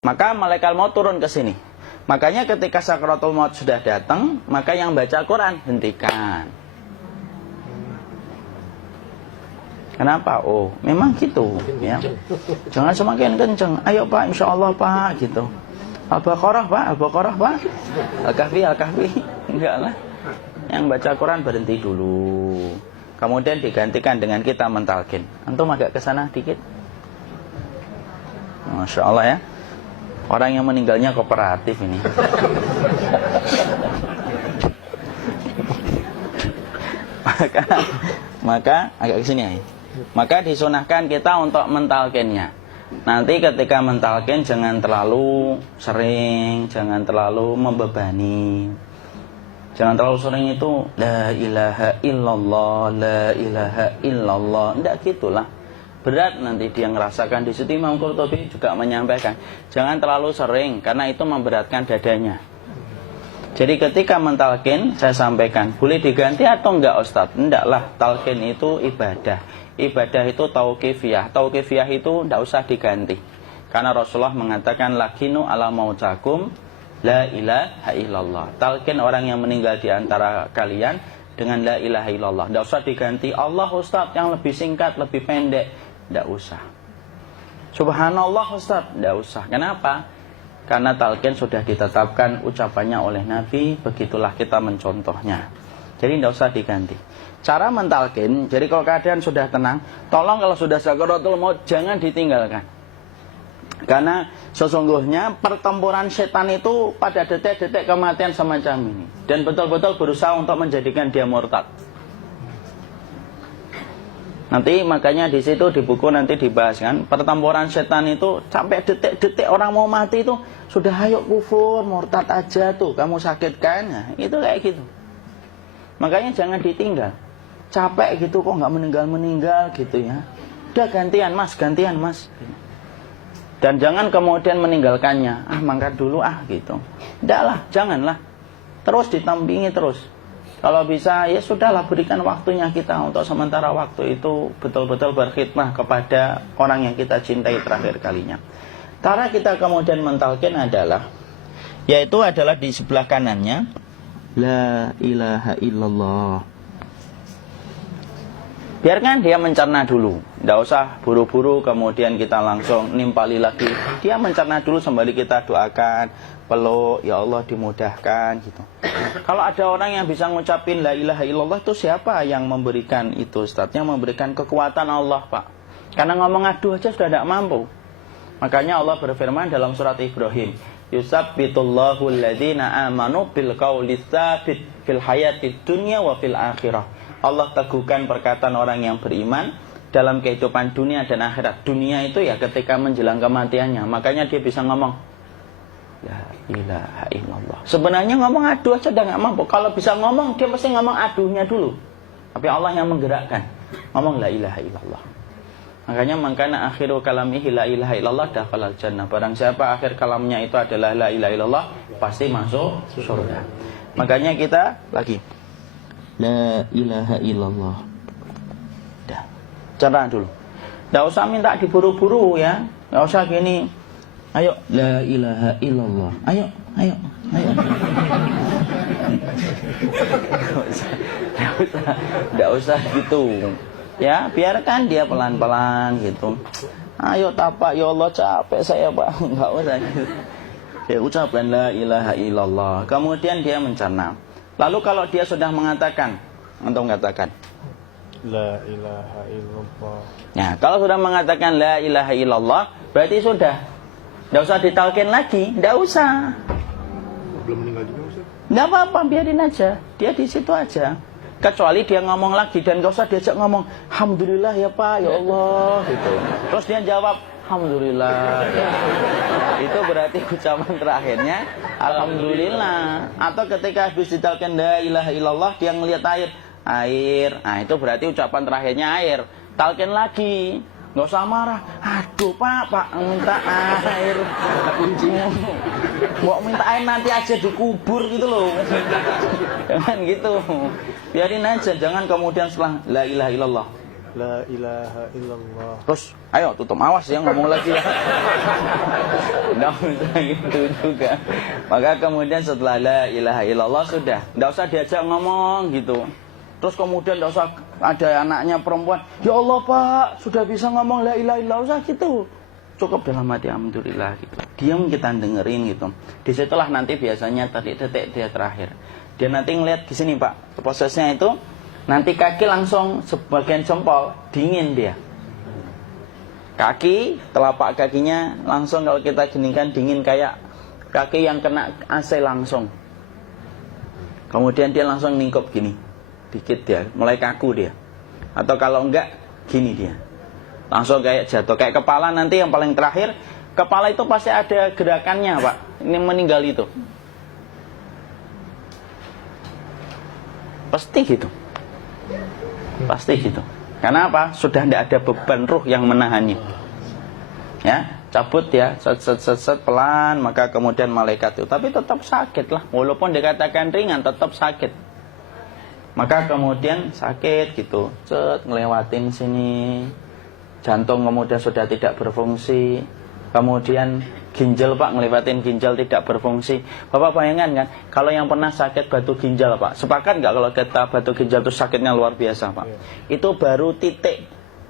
Maka malaikat maut turun ke sini. Makanya ketika sakaratul maut sudah datang, maka yang baca Quran hentikan. Kenapa? Oh, memang gitu, ya. Jangan semakin kenceng. Ayo Pak, insya Allah Pak, gitu. Al-Baqarah Pak, Al-Baqarah Pak. Al-Kahfi, Al-Kahfi. Enggak lah. Yang baca Quran berhenti dulu. Kemudian digantikan dengan kita mentalkin. Antum agak ke sana dikit. Masya Allah ya. Orang yang meninggalnya kooperatif ini. maka agak kesini ya. Maka disunahkan kita untuk mentalkinnya. Nanti ketika mentalkin jangan terlalu sering, jangan terlalu membebani. Jangan terlalu sering itu la ilaha illallah, la ilaha illallah. Tidak gitulah. Berat nanti dia ngerasakan. Di situ Imam Qurtubi juga menyampaikan, jangan terlalu sering karena itu memberatkan dadanya. Jadi ketika mentalkin, saya sampaikan, boleh diganti atau enggak Ustadz? Enggak lah, talkin itu ibadah. Ibadah itu tauqifiyah. Tauqifiyah itu enggak usah diganti. Karena Rasulullah mengatakan, lakinu ala mautakum la ilaha illallah. Talkin orang yang meninggal di antara kalian dengan la ilaha illallah. Enggak usah diganti Allah Ustadz yang lebih singkat, lebih pendek. Enggak usah. Subhanallah Ustadz, enggak usah. Kenapa? Karena talqin sudah ditetapkan ucapannya oleh Nabi, begitulah kita mencontohnya. Jadi tidak usah diganti. Cara mentalqin, jadi kalau keadaan sudah tenang, tolong kalau sudah sakaratul maut jangan ditinggalkan. Karena sesungguhnya pertempuran setan itu pada detik-detik kematian semacam ini. Dan betul-betul berusaha untuk menjadikan dia murtad. Nanti makanya di situ di buku nanti dibahas kan, pertempuran setan itu sampai detik-detik orang mau mati itu sudah ayo kufur, murtad aja tuh, kamu sakit kan? Nah, itu kayak gitu. Makanya jangan ditinggal. Capek gitu kok nggak meninggal gitu ya. Udah gantian mas. Dan jangan kemudian meninggalkannya. Mangkat dulu gitu. Enggak lah, janganlah. Terus ditampingi terus. Kalau bisa ya sudahlah, berikan waktunya kita untuk sementara waktu itu betul-betul berkhidmah kepada orang yang kita cintai terakhir kalinya. Cara kita kemudian mentalkin adalah, yaitu adalah di sebelah kanannya la ilaha illallah. Biarkan dia mencerna dulu, tidak usah buru-buru kemudian kita langsung nimpali lagi. Dia mencerna dulu sembari kita doakan, peluk, ya Allah dimudahkan gitu. Kalau ada orang yang bisa ngucapin la ilaha illallah, itu siapa yang memberikan itu Ustaz? Yang memberikan kekuatan Allah Pak. Karena ngomong aduh aja sudah tidak mampu. Makanya Allah berfirman dalam surat Ibrahim, yusabbitullahu alladhina amanu bil qawli tsabit fil hayatid dunya wa fil akhirah. Allah teguhkan perkataan orang yang beriman dalam kehidupan dunia dan akhirat. Dunia itu ya ketika menjelang kematiannya. Makanya dia bisa ngomong la ilaha illallah. Sebenarnya ngomong aduh aja udah gak mampu. Kalau bisa ngomong, dia pasti ngomong aduhnya dulu. Tapi Allah yang menggerakkan. Ngomong la ilaha illallah. Makanya mangkana akhiru kalamihi la ilaha illallah dakhalal jannah. Barang siapa akhir kalamnya itu adalah la ilaha illallah, pasti masuk surga. Makanya kita lagi la ilaha illallah. Dah. Cara dulu. Enggak usah minta diburu-buru ya. Enggak usah gini. Ayo la ilaha illallah. Ayo. Enggak usah gitu. Ya, biarkan dia pelan-pelan gitu. Ayo tapak, ya Allah capek saya Pak. Enggak usah gitu. Dia ucapkan la ilaha illallah. Kemudian dia mencerna. Lalu kalau dia sudah mengatakan, untuk mengatakan la ilaha illallah. Ya, kalau sudah mengatakan la ilaha illallah, berarti sudah. Tidak usah ditalkin lagi, tidak usah. Belum meninggal juga Ustaz? Tidak apa-apa, biarin aja. Dia di situ aja. Kecuali dia ngomong lagi dan gak usah diajak ngomong alhamdulillah ya Pak, ya Allah gitu. Terus dia jawab alhamdulillah. Itu berarti ucapan terakhirnya alhamdulillah. Atau ketika habis ditalkin la ilaha illallah, dia ngelihat air. Nah, itu berarti ucapan terakhirnya air. Talkin lagi. Nggak usah marah. Aduh Pak minta air. Kuncimu. Mau minta air nanti aja dikubur gitu loh. Jangan gitu. Biarin aja. Jangan kemudian setelah la ilaha illallah La ilaha illallah. Terus, ayo tutup, awas ya ngomong lagi ya. Nggak usah gitu juga. Maka kemudian setelah la ilaha illallah sudah, nggak usah diajak ngomong gitu. Terus kemudian nggak usah ada anaknya perempuan, ya Allah Pak, sudah bisa ngomong la ilaha illallah, usah gitu. Cukup dalam hati alhamdulillah gitu. Diam kita dengerin gitu. Disitulah nanti biasanya tadi detik dia terakhir. Dia nanti ngeliat di sini Pak, prosesnya itu nanti kaki langsung sebagian jempol dingin dia. Kaki, telapak kakinya langsung kalau kita geningkan dingin kayak kaki yang kena AC langsung. Kemudian dia langsung ningkup gini, dikit dia, mulai kaku dia. Atau kalau enggak, gini dia. Langsung kayak jatuh, kayak kepala nanti yang paling terakhir, kepala itu pasti ada gerakannya Pak. Ini meninggal itu. Pasti gitu. Pasti gitu. Karena apa? Sudah tidak ada beban ruh yang menahannya. Ya, cabut ya, set pelan, maka kemudian malaikat itu. Tapi tetap sakit lah, walaupun dikatakan ringan, tetap sakit. Maka kemudian sakit gitu, ngelewatin sini. Jantung kemudian sudah tidak berfungsi. Kemudian ginjal Pak, ngelewatin ginjal tidak berfungsi. Bapak bayangkan kan, kalau yang pernah sakit batu ginjal Pak, sepakat nggak kalau kita batu ginjal itu sakitnya luar biasa Pak? Itu baru titik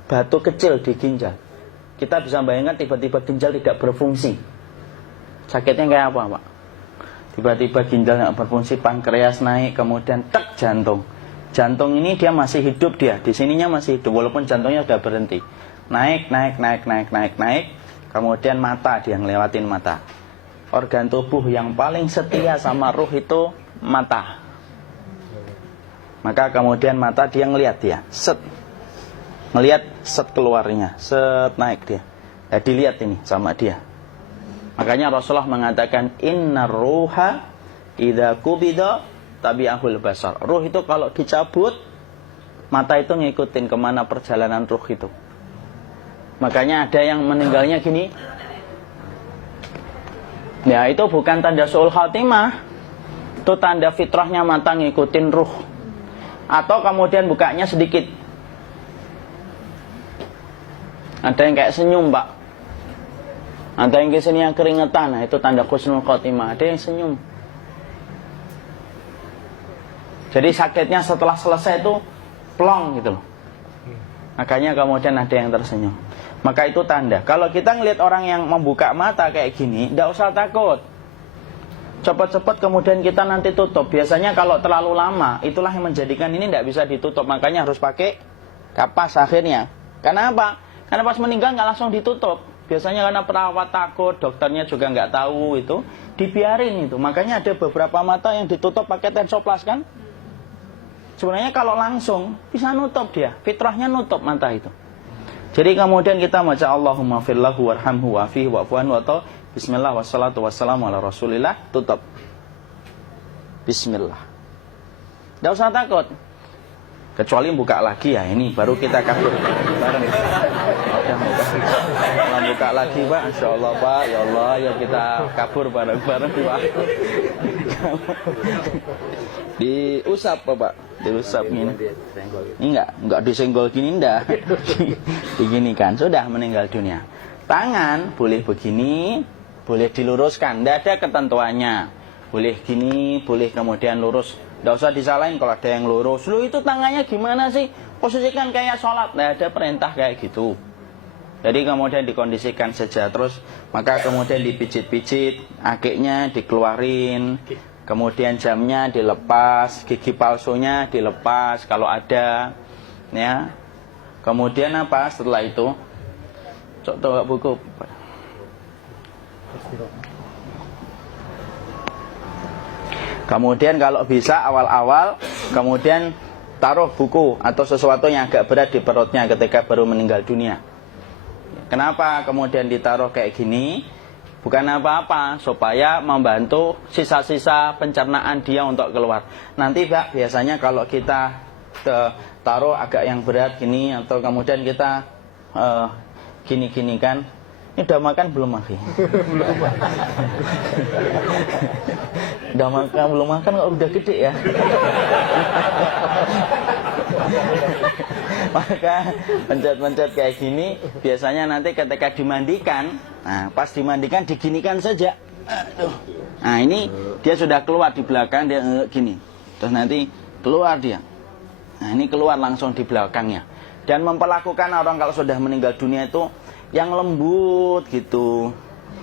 batu kecil di ginjal. Kita bisa bayangkan tiba-tiba ginjal tidak berfungsi. Sakitnya kayak apa Pak? Tiba-tiba ginjal nggak berfungsi, pankreas naik, kemudian tek jantung. Jantung ini dia masih hidup dia, di sininya masih hidup walaupun jantungnya sudah berhenti. Naik. Kemudian mata, dia ngelewatin mata. Organ tubuh yang paling setia sama ruh itu mata. Maka kemudian mata dia ngelihat dia, ngelihat keluarnya, naik dia. Ya, dilihat ini sama dia. Makanya Rasulullah mengatakan innar ruha idza qubida tabi'ahul basar. Ruh itu kalau dicabut, mata itu ngikutin kemana perjalanan ruh itu. Makanya ada yang meninggalnya gini. Ya, itu bukan tanda su'ul khatimah. Itu tanda fitrahnya mata ngikutin ruh. Atau kemudian bukanya sedikit. Ada yang kayak senyum, Pak. Ada yang kesini yang keringetan. Nah, itu tanda husnul khatimah. Ada yang senyum. Jadi sakitnya setelah selesai itu plong gitu loh. Makanya kemudian ada yang tersenyum. Maka itu tanda. Kalau kita ngelihat orang yang membuka mata kayak gini, tidak usah takut. Cepat-cepat kemudian kita nanti tutup. Biasanya kalau terlalu lama, itulah yang menjadikan ini tidak bisa ditutup. Makanya harus pakai kapas akhirnya. Karena apa? Karena pas meninggal nggak langsung ditutup. Biasanya karena perawat takut, dokternya juga nggak tahu itu, dibiarin itu. Makanya ada beberapa mata yang ditutup pakai tensoplas kan? Sebenarnya kalau langsung bisa nutup dia, fitrahnya nutup mata itu. Jadi kemudian kita baca Allahumma firlahu warhamhu wa'afihi wa'fuanhu atau bismillah wassalatu wassalamu ala rasulillah, tutup. Bismillah. Tidak usah takut. Kecuali buka lagi ya, ini baru kita kabur bareng. Kalau buka lagi Pak, Insya Allah Pak, ya Allah, ya kita kabur bareng-bareng Pak. Diusap Pak, diusap gini. Ini enggak disenggol gini, enggak. Begini kan, sudah meninggal dunia. Tangan boleh begini, boleh diluruskan, enggak ada ketentuannya. Boleh gini, boleh kemudian lurus. Nggak usah disalahin kalau ada yang lurus. Lu itu tangannya gimana sih? Posisikan kayak sholat. Nggak ada perintah kayak gitu. Jadi kemudian dikondisikan saja. Terus maka kemudian dipijit-pijit, akiknya dikeluarin, kemudian jamnya dilepas, gigi palsunya dilepas kalau ada, ya. Kemudian apa? Setelah itu, coba buku. Kemudian kalau bisa awal-awal, kemudian taruh buku atau sesuatu yang agak berat di perutnya ketika baru meninggal dunia. Kenapa kemudian ditaruh kayak gini? Bukan apa-apa, supaya membantu sisa-sisa pencernaan dia untuk keluar. Nanti Pak, biasanya kalau kita taruh agak yang berat gini, atau kemudian kita gini-gini kan, ini udah makan belum Maki? Udah makan belum makan kok udah gede ya? Maka pencet-pencet kayak gini, biasanya nanti ketika dimandikan, nah pas dimandikan diginikan saja. Aduh. Nah ini dia sudah keluar di belakang, dia gini. Terus nanti keluar dia. Nah ini keluar langsung di belakangnya. Dan memperlakukan orang kalau sudah meninggal dunia itu yang lembut gitu.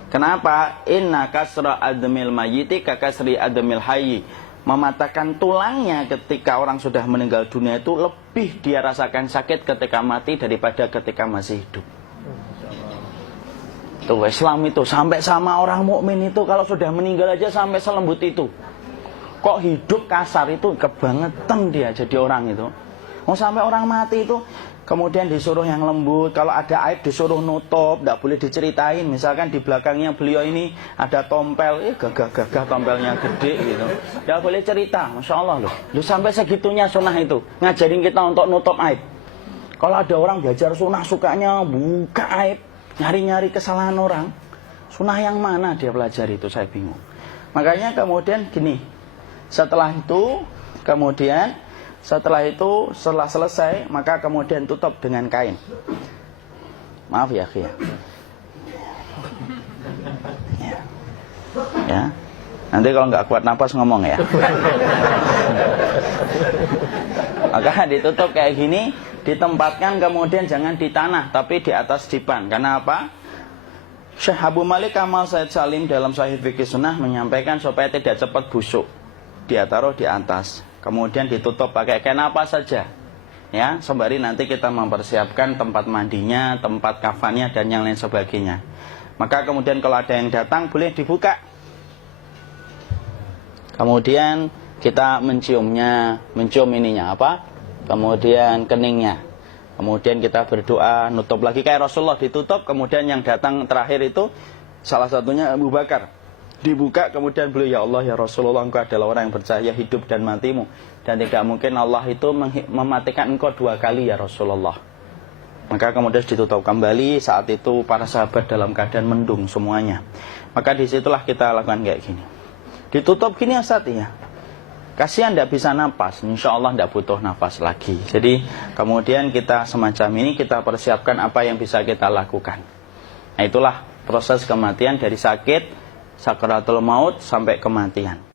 Kenapa? Inna kasra admil mayyiti kakasri admil hayyi. Mematahkan tulangnya ketika orang sudah meninggal dunia itu lebih dia rasakan sakit ketika mati daripada ketika masih hidup. Tuh Islam itu sampai sama orang mukmin itu kalau sudah meninggal aja sampai selembut itu. Kok hidup kasar itu kebangetan dia jadi orang itu. Mau sampai orang mati itu kemudian disuruh yang lembut, kalau ada aib disuruh nutup, tidak boleh diceritain. Misalkan di belakangnya beliau ini ada tompel, gagah-gagah tompelnya gede gitu. Tidak boleh cerita, Masya Allah loh. Sampai segitunya sunnah itu, ngajarin kita untuk nutup aib. Kalau ada orang belajar sunnah sukanya buka aib, nyari-nyari kesalahan orang. Sunnah yang mana dia pelajari itu, saya bingung. Makanya kemudian gini, setelah selesai, maka kemudian tutup dengan kain. Maaf ya, akhi ya. Ya. Nanti kalau nggak kuat napas ngomong ya. Maka ditutup kayak gini, ditempatkan kemudian jangan di tanah, tapi di atas dipan. Karena apa? Syekh Abu Malik Kamal Said Salim dalam Sahih Fikih Sunnah menyampaikan supaya tidak cepat busuk. Dia taruh di atas. Kemudian ditutup pakai kain apa saja, ya, sembari nanti kita mempersiapkan tempat mandinya, tempat kafannya dan yang lain sebagainya. Maka kemudian kalau ada yang datang boleh dibuka. Kemudian kita mencium ininya apa? Kemudian keningnya. Kemudian kita berdoa, nutup lagi kayak Rasulullah ditutup. Kemudian yang datang terakhir itu salah satunya Abu Bakar. Dibuka kemudian beliau, ya Allah ya Rasulullah, engkau adalah orang yang percaya hidup dan matimu, dan tidak mungkin Allah itu mematikan engkau 2 kali ya Rasulullah. Maka kemudian ditutup kembali. Saat itu para sahabat dalam keadaan mendung semuanya. Maka disitulah kita lakukan kayak gini. Ditutup gini Ustaz ya. Kasihan tidak bisa napas, insya Allah tidak butuh napas lagi. Jadi kemudian kita semacam ini kita persiapkan apa yang bisa kita lakukan. Nah itulah proses kematian dari sakit, sakaratul maut sampai kematian.